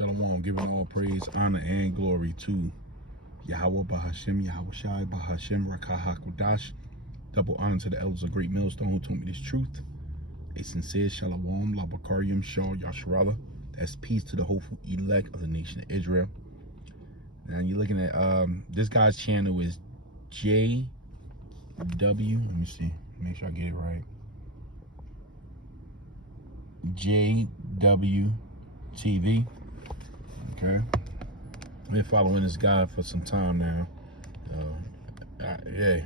Shalom, giving all praise, honor, and glory to Yahweh Bahashem, Yahweh Shai Bahashem, Rakah HaKodash. Double honor to the elders of Great Millstone who told me this truth. A sincere Shalom, Labakaryim, Shah, Yasharallah. That's peace to the hopeful elect of the nation of Israel. Now you're looking at, this guy's channel is JW, let me see, make sure I get it right. JW TV. Okay, I've been following this guy for some time now. Yeah,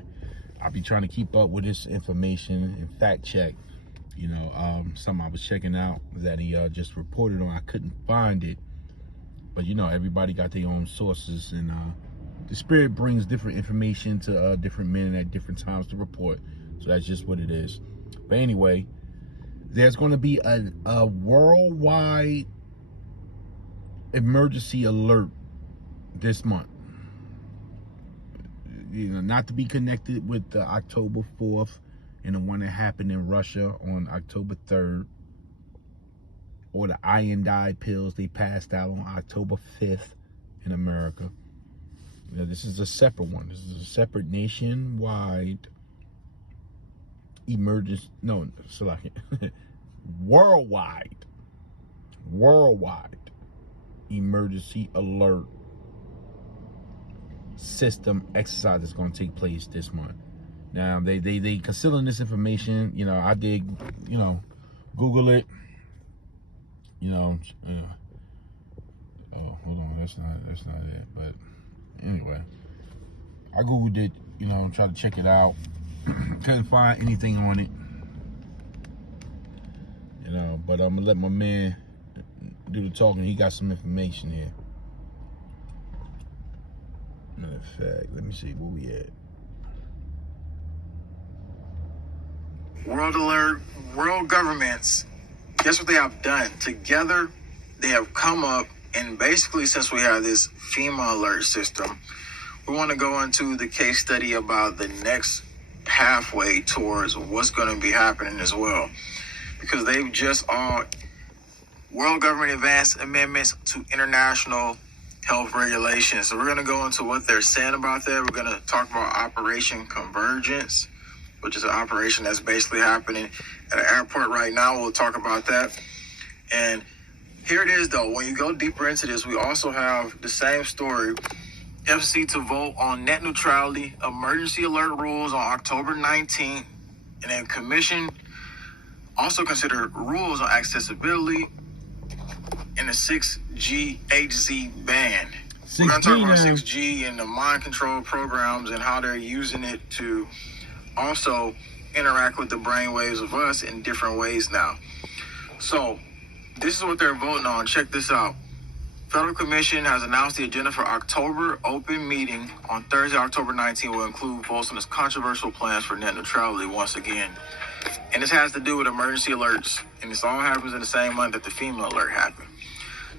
I'll be trying to keep up with this information and fact check. You know, something I was checking out that he just reported on. I couldn't find it, but you know, everybody got their own sources, and the Spirit brings different information to different men at different times to report. So that's just what it is. But anyway, there's going to be a worldwide emergency alert this month. You know, not to be connected with the October 4th and the one that happened in Russia on October 3rd, or the iron dye pills they passed out on October 5th in America. You know, this is a separate one. This is a separate nationwide emergency, no, worldwide emergency alert system exercise that's going to take place this month. Now they concealing this information. You know, I did, you know, Google it. You know, oh, hold on, that's not it. But anyway, I Googled it. You know, tried to check it out. Couldn't find anything on it. You know, but I'm gonna let my man do the talking. He got some information here. Matter of fact, let me see where we at. World alert, world governments, guess what they have done? Together, they have come up, and basically, since we have this FEMA alert system, we want to go into the case study about the next pathway towards what's going to be happening as well. Because they've just all world government advanced amendments to international health regulations. So we're going to go into what they're saying about that. We're going to talk about Operation Convergence, which is an operation that's basically happening at an airport right now. We'll talk about that. And here it is, though. When you go deeper into this, we also have the same story. FCC to vote on net neutrality, emergency alert rules on October 19th. And then commission also consider rules on accessibility in the 6G HZ band. We're going to talk about 6G and the mind control programs and how they're using it to also interact with the brainwaves of us in different ways now. So this is what they're voting on. Check this out. Federal Commission has announced the agenda for October open meeting on Thursday, October 19th will include votes on its controversial plans for net neutrality once again. And this has to do with emergency alerts. And this all happens in the same month that the FEMA alert happened.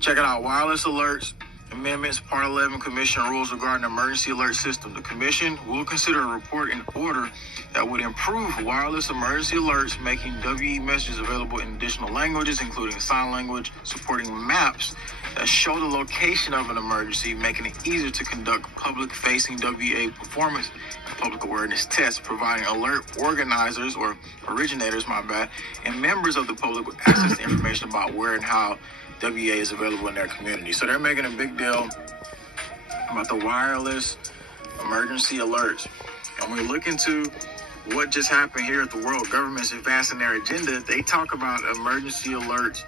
Check it out. Wireless alerts, amendments, Part 11 Commission rules regarding emergency alert system. The Commission will consider a report in order that would improve wireless emergency alerts, making WE messages available in additional languages, including sign language, supporting maps that show the location of an emergency, making it easier to conduct public-facing WA performance and public awareness tests, providing alert organizers or originators, and members of the public with access to information about where and how WA is available in their community. So they're making a big deal about the wireless emergency alerts. And when we look into what just happened here at the world government's advancing their agenda, they talk about emergency alerts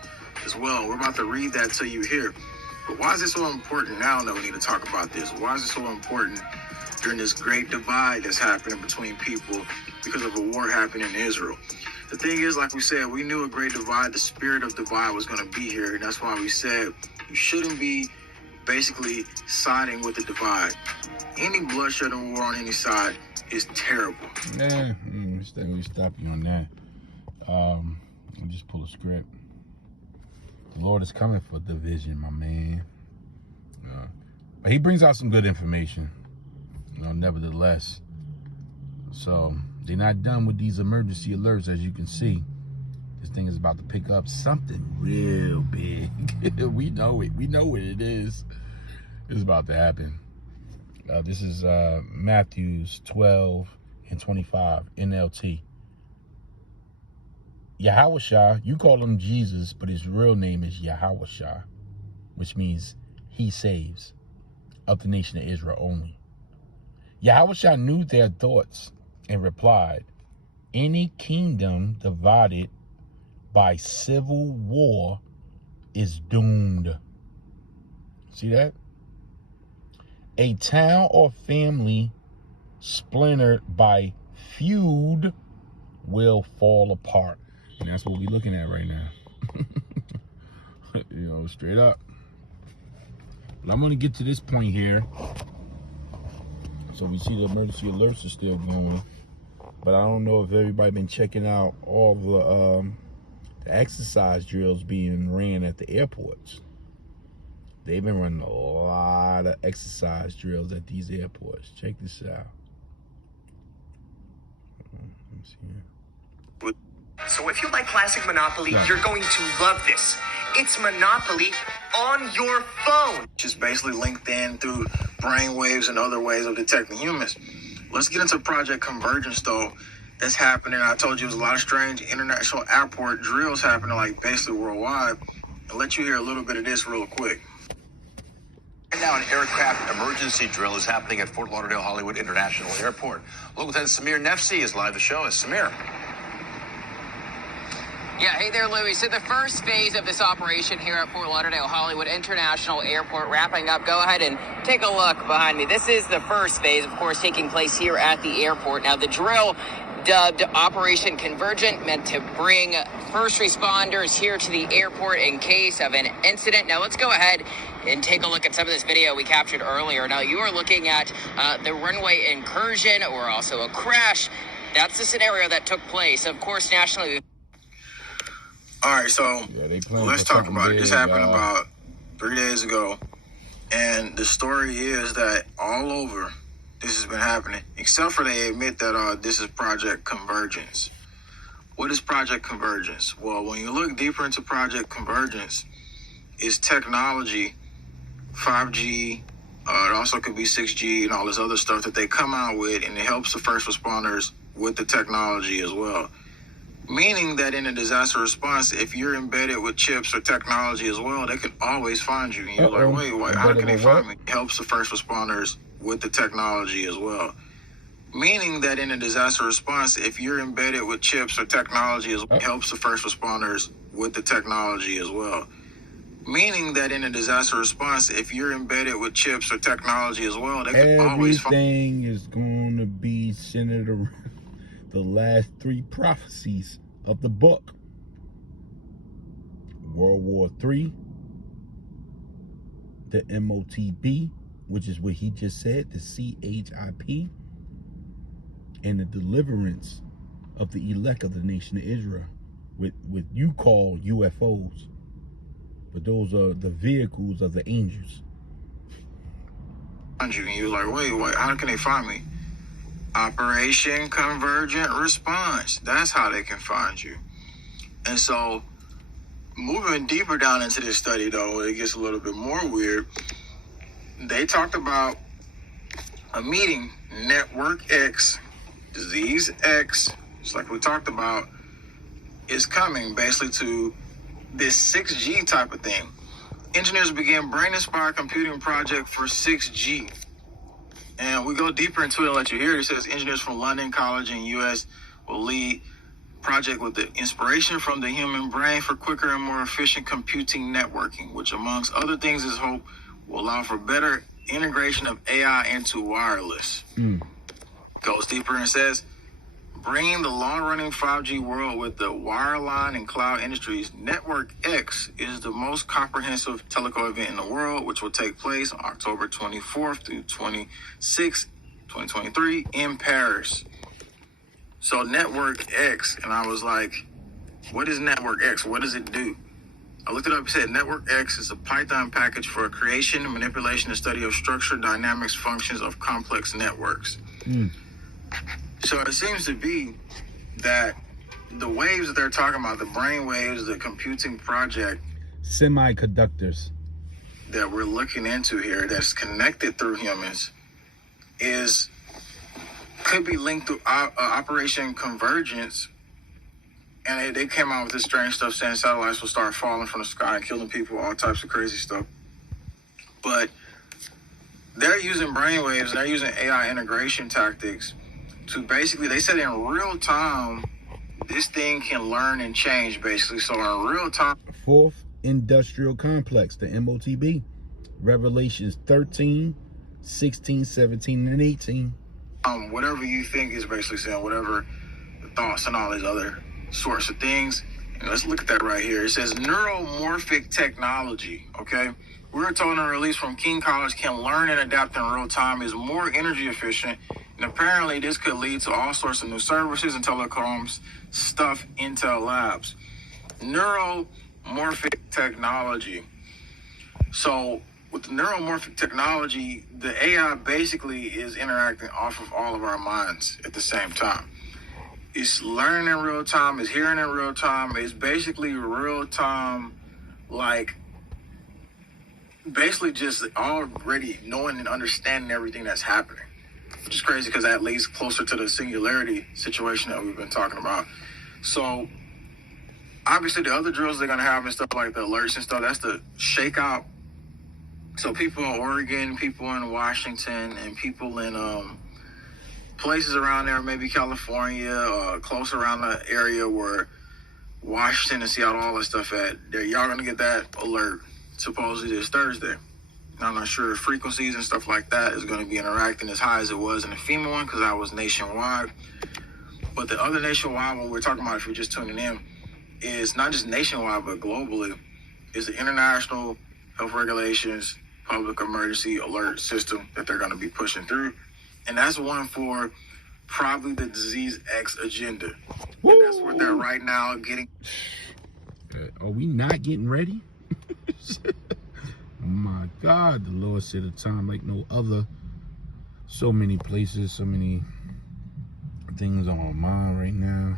as well. We're about to read that to you here. But why is it so important now that we need to talk about this? Why is it so important during this great divide that's happening between people because of a war happening in Israel? The thing is, like we said, we knew a great divide, the spirit of divide was going to be here. And that's why we said you shouldn't be basically siding with the divide. Any bloodshed and war on any side is terrible. Yeah, let me stop you on that. I'll just pull a script. The Lord is coming for division, my man. But he brings out some good information, you know, nevertheless. So they're not done with these emergency alerts, as you can see. This thing is about to pick up something real big. We know it. We know what it is. It's about to happen. This is Matthews 12:25 NLT. Yahushua, you call him Jesus, but his real name is Yahushua, which means he saves, of the nation of Israel only. Yahushua knew their thoughts and replied, any kingdom divided by civil war is doomed. See that? A town or family splintered by feud will fall apart. And that's what we're looking at right now. You know, straight up. But I'm going to get to this point here. So we see the emergency alerts are still going. But I don't know if everybody been checking out all the exercise drills being ran at the airports. They've been running a lot of exercise drills at these airports. Check this out. Let me see here. So if you like classic Monopoly, you're going to love this. It's Monopoly on your phone. Just basically linked in through brainwaves and other ways of detecting humans. Let's get into Project Convergence, though. That's happening. I told you there's a lot of strange international airport drills happening, like basically worldwide. I'll let you hear a little bit of this real quick. Right now, an aircraft emergency drill is happening at Fort Lauderdale Hollywood International Airport. Local 10 Samir Nefsi is live to show us. Samir. Yeah, hey there, Louie. So the first phase of this operation here at Fort Lauderdale Hollywood International Airport wrapping up. Go ahead and take a look behind me. This is the first phase, of course, taking place here at the airport. Now, the drill, dubbed Operation Convergent, meant to bring first responders here to the airport in case of an incident. Now, let's go ahead and take a look at some of this video we captured earlier. Now, you are looking at the runway incursion or also a crash. That's the scenario that took place. Of course, nationally... All right, so let's talk about it. This happened about 3 days ago, and the story is that all over this has been happening, except for they admit that this is Project Convergence. What is Project Convergence? Well, when you look deeper into Project Convergence, it's technology, 5G, it also could be 6G and all this other stuff that they come out with, and it helps the first responders with the technology as well. Meaning that in a disaster response, if you're embedded with chips or technology as well, they can always find you. And you're like, wait, how can they find me? It helps the first responders with the technology as well. Meaning that in a disaster response, if you're embedded with chips or technology as well, it helps the first responders with the technology as well. Meaning that in a disaster response, if you're embedded with chips or technology as well, they can always find you. Everything is going to be centered around the last three prophecies of the book. World War III, the MOTB, which is what he just said, the CHIP, and the deliverance of the elect of the nation of Israel, with you call UFOs, but those are the vehicles of the angels. And you're like, wait, how can they find me? Operation Convergent Response. That's how they can find you. And so, moving deeper down into this study, though, it gets a little bit more weird. They talked about a meeting, Network X, Disease X, just like we talked about, is coming basically to this 6G type of thing. Engineers began brain-inspired computing project for 6G. And we go deeper into it and let you hear it. It says engineers from London College in U.S. will lead project with the inspiration from the human brain for quicker and more efficient computing networking, which amongst other things is hope will allow for better integration of AI into wireless. Goes deeper and says, bringing the long-running 5G world with the wireline and cloud industries, Network X is the most comprehensive telecom event in the world, which will take place on October 24th through 26th, 2023 in Paris. So Network X, and I was like, what is Network X? What does it do? I looked it up. It said Network X is a Python package for creation, manipulation, and study of structure, dynamics, functions of complex networks. So it seems to be that the waves that they're talking about, the brain waves, the computing project Semiconductors. that we're looking into here that's connected through humans could be linked to Operation Convergence. And they came out with this strange stuff saying satellites will start falling from the sky and killing people, all types of crazy stuff. But they're using brainwaves and they're using AI integration tactics to basically, they said in real time, this thing can learn and change basically. So in real time. Fourth Industrial Complex, the MOTB. Revelations 13, 16, 17, and 18. Whatever you think is basically saying, whatever the thoughts and all these other sorts of things. And let's look at that right here. It says neuromorphic technology, okay? We're told in a release from King College can learn and adapt in real time, is more energy efficient, and apparently this could lead to all sorts of new services and telecoms stuff Intel Labs. Neuromorphic technology. So with the neuromorphic technology, the AI basically is interacting off of all of our minds at the same time. It's learning in real time, it's hearing in real time, it's basically real time, like basically just already knowing and understanding everything that's happening, which is crazy because that leads closer to the singularity situation that we've been talking about. So obviously the other drills they're going to have and stuff like the alerts and stuff, that's the shakeout. So people in Oregon, people in Washington, and people in places around there, maybe California, close around the area where Washington and Seattle, all that stuff at, y'all going to get that alert supposedly this Thursday. Now, I'm not sure if frequencies and stuff like that is going to be interacting as high as it was in the FEMA one because that was nationwide. But the other nationwide one we're talking about, if you're just tuning in, is not just nationwide but globally, is the International Health Regulations Public Emergency Alert System that they're going to be pushing through. And that's one for probably the Disease X agenda. And that's what they're right now getting. Are we not getting ready? Oh my God, the Lord said a time like no other. So many places, so many things on my mind right now.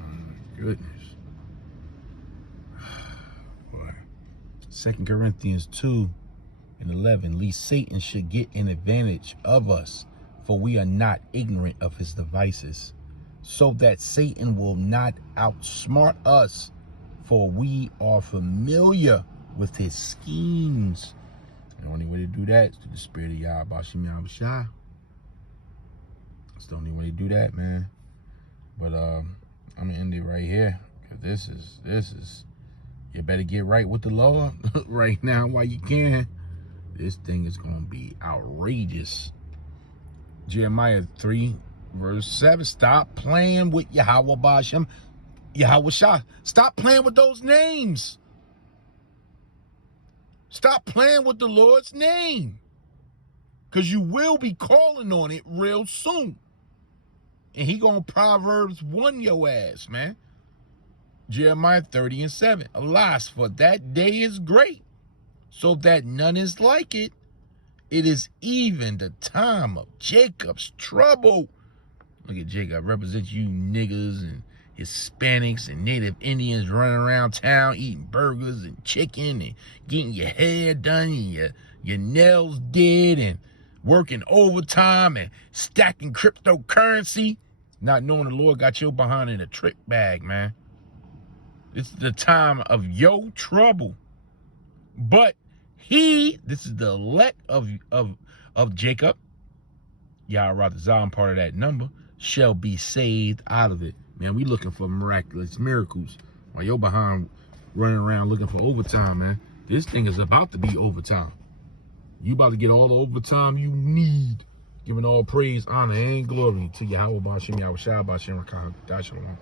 Oh my goodness. Boy. 2 Corinthians 2 and 11. Lest Satan should get an advantage of us, for we are not ignorant of his devices, so that Satan will not outsmart us, for we are familiar with his schemes. The only way to do that is through the spirit of Yahweh Bashim Yahushua. That's the only way to do that, man. But I'm gonna end it right here, because this is you better get right with the Lord right now while you can. This thing is gonna be outrageous. Jeremiah 3 verse 7. Stop playing with Yahweh Bashim Yahushua. Stop playing with those names. Stop playing with the Lord's name, because you will be calling on it real soon. And he gonna Proverbs 1 your ass, man. Jeremiah 30 and 7. Alas, for that day is great, so that none is like it. It is even the time of Jacob's trouble. Look at Jacob, represents you niggas and Hispanics and Native Indians running around town eating burgers and chicken and getting your hair done and your nails did and working overtime and stacking cryptocurrency, not knowing the Lord got your behind in a trick bag, man. It's the time of your trouble. But this is the elect of Jacob, Yahweh Zah, part of that number, shall be saved out of it. Man, we looking for miraculous miracles while you're behind running around looking for overtime, man. This thing is about to be overtime. You about to get all the overtime you need. Giving all praise, honor, and glory to Yahweh Bashim Yahushua Bashim Rakah Dashalom.